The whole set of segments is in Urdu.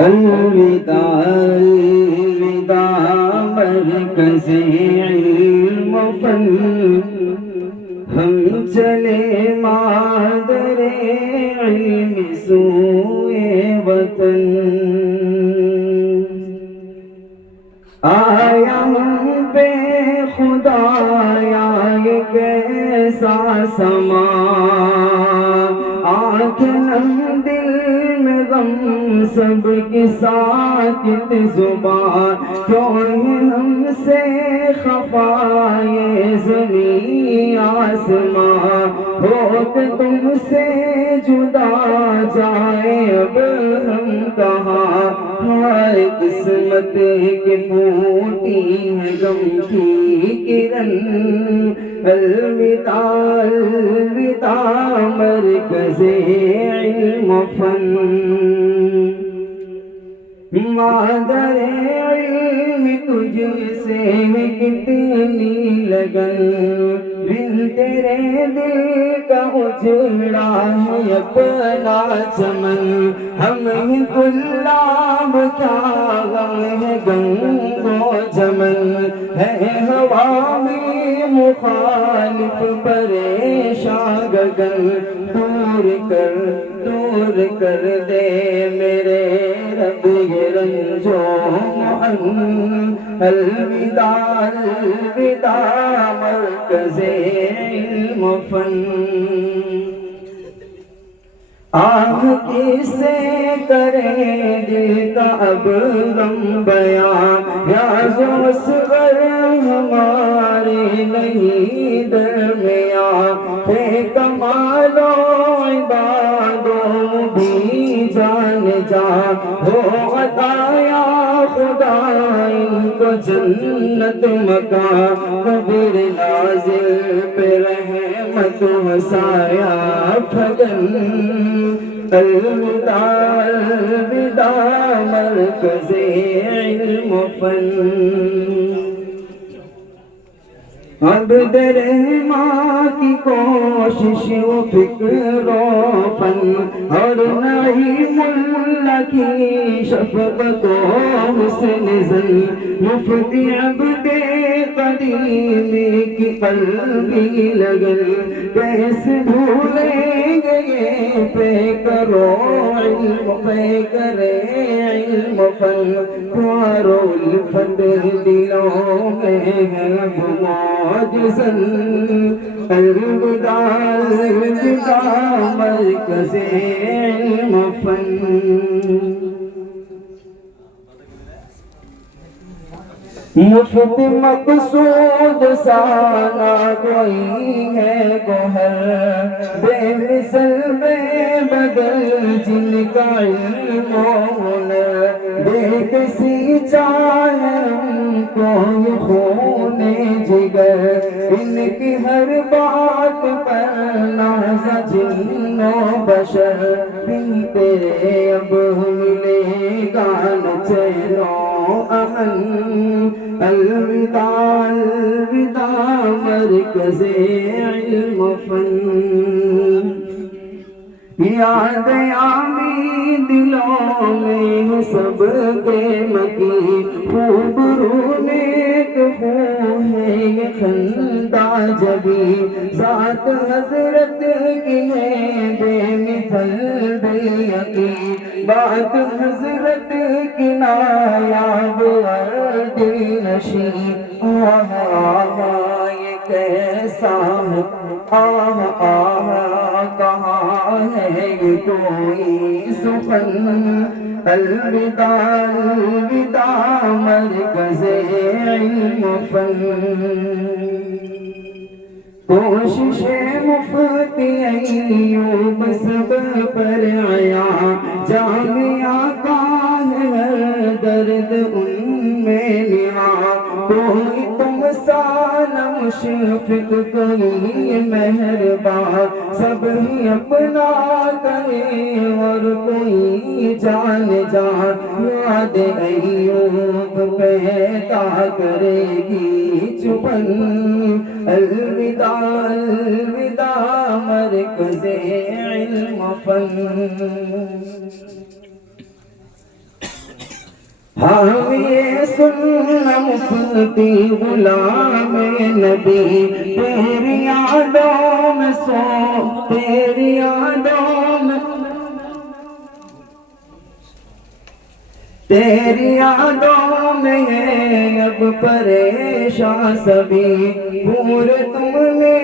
الوداع الوداع مرکز علم و فن، ہم چلے مادر علم سوئے وطن، آیا ہم پہ خدایا یہ کیسا سما، آنکھ نم دل میں غم سب کی ساکت زبان، کیوں ہے ہم سے خفا یہ زمین آسمان، ہو کہ تم سے جدا جائے اب ہم کہاں، ہماری قسمت کی پھوٹی ہے غم کی کرن، الوداع الوداع مرکز علم و فن، مادر علم تجھ سے کتنی لگن، دل تیرے دل کا اجڑا ہے اپنا چمن، ہم ہی طلاب کیا غم ہے گنگ و جمن، ہے ہوا میں مخالف پریشاں گگن، دور کر دے میرے رب یہ رنج و محن، الوداع الوداع مرکز علم و فن، آہ کسے کرے دل کا اب غم بیاں، ریاض و اصغر ہمارے نہیں درمیاں، ہے کمال و عباد و بھی جان جان، ہو عطایا خدا ان کو جنت مکان، قبر نازل پہ رحمت و سایہ پھگن، الوداع الوداع مرکز علم و فن، عبد رحماں کی کوشش و فکر و فن، اور نعیم اللہ کی شفقت و حسن زن، مفتی عبد قدیم کی قلبی لگن، کیسے بھولیں گے یہ پہ کرو علم پہ کرے علم و فن، پیارو الفت دلوں میں ہے موجزن، الوداع الوداع مرکز علم و فن، مفت مقصود سانا کوئی ہے گوہر، بے مثل بے بدل جن کا علم و ہنر، بے کسی چاہے ہم کو یہ خون جگر، ان کی ہر بات پر ناز جن و بشر، بن تیرے اب ملے گا نہ چین و امن، الوداع الوداع مرکز علم و فن، یاد آمی دلوں میں سب کے مکی، خوب رونے کو ہے یہ خندہ جبی، ذات حضرت کی ہے بے مثل بے یقین، بات حضرت کی نایاب ورد نشین، آہ آہ یہ کیسا ہے، آہ آہ کہاں ہے یہ کوئی سخن، الوداع الوداع مرکز علم و فن، کوشش مفتی ایوب سب پر عیاں، جامعہ کا ہے درد ان میں نہاں، کوئی تم سا نہ مشفق کوئی مہرباں، سب ہی اپنا کرے اور کوئی جان جان، یاد ایوب پیدا کرے گی چپن، الوداع الوداع مرکز علم و فن، حامی سننا مفتی غلام نبی، تیری یادوں میں تیری یادوں میں تیری یادوں میں ہے اب پریشاں سبھی، پورے تم نے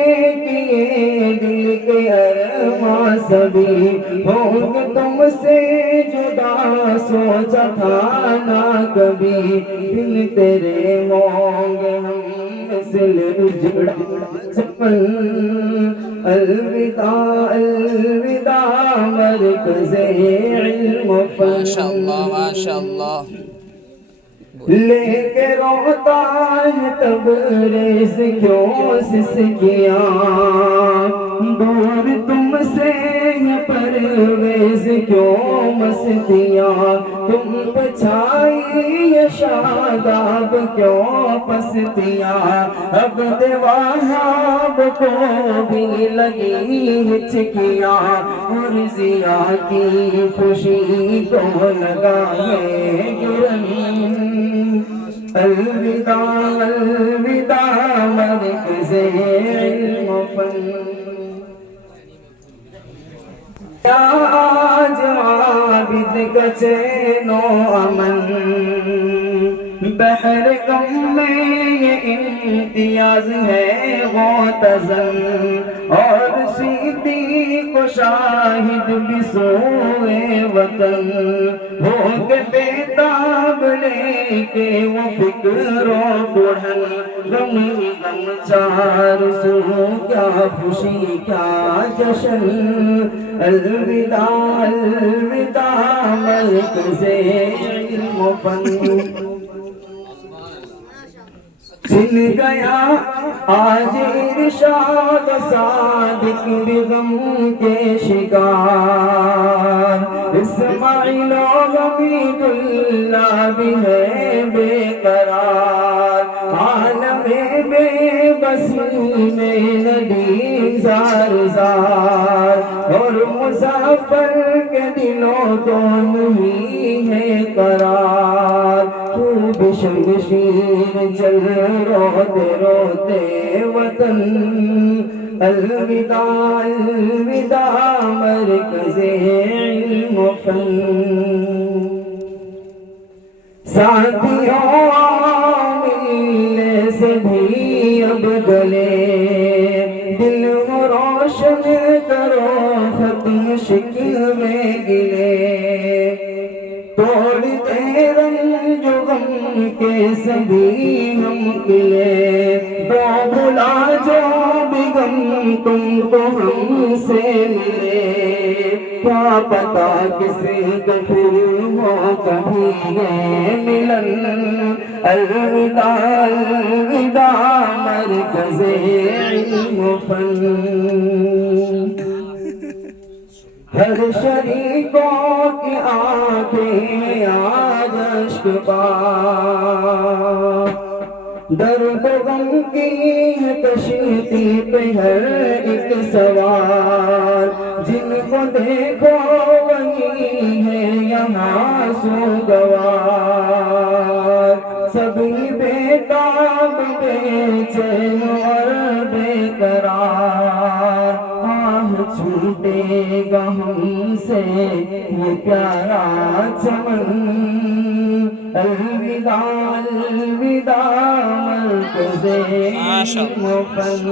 کیے دل کے ارماں سبھی، ہوں گے تم سے جدا سوچا تھا نہ کبھی، دل تیرے ہوں گے ہم مثل اجڑا چمن، الوداع الوداع مرکز علم و فن۔ ماشاء اللہ ماشاء اللہ۔ لے کے روتا ہے تبریز کیوں سسکیاں، دور تم سے ہے پرویز کیوں مستیاں، تم پہ چھائی ہے شاداب کیوں پستیاں، اب وہاب کو بھی لگی ہچکیاں، اور ضیا کی خوشی کو لگا ہے گرن، الوداع الوداع مرکز علم و فن۔ کیا آج عابد کا چین و امن، بحر غم میں یہ امتیاز ہے غوطزن، اور صدیق و شاہد بھی سوئے وطن، ہو کے بیتاب لے کے وہ فکر و بڑھن، غم ہی غم چار سو کیا خوشی کیا جشن، الوداع الوداع مرکز علم و فن۔ چھن گیا آج ارشاد صادق بھی غم کے شکار، اسماعیل و حمید اللہ بھی ہے بے قرار، عالم بے بسی میں ندیم زار زار، اور مسافر کے دلوں کو نہیں ہے قرار، تو بھی شمشیر چل روتے روتے وطن، الوداع الوداع مرکز علم و فن۔ ساتھیوں ملنے سے بھی اب گلے، دل کو روشن کرو ختم شکوے گلے، توڑتے رنج و غم کے سبھی ہم قلعے، تو بھلا جو بھی غم تم کو ہم سے ملے، کیا پتا کسی کا پھر ہو کبھی یہ ملن، الوداع الوداع مرکز علم و فن۔ ہر شریکوں کی آنکھیں آج اشک بار، درد و غم کی ہے کشتی پہ ہر ایک سوار، جن کو دیکھو وہی ہے یہاں سوگوار، سبھی بیتاب بے چین اور بے قرار، چھوٹے گا ہم سے یہ پیارا چمن، الوداع الوداع مرکز علم و فن۔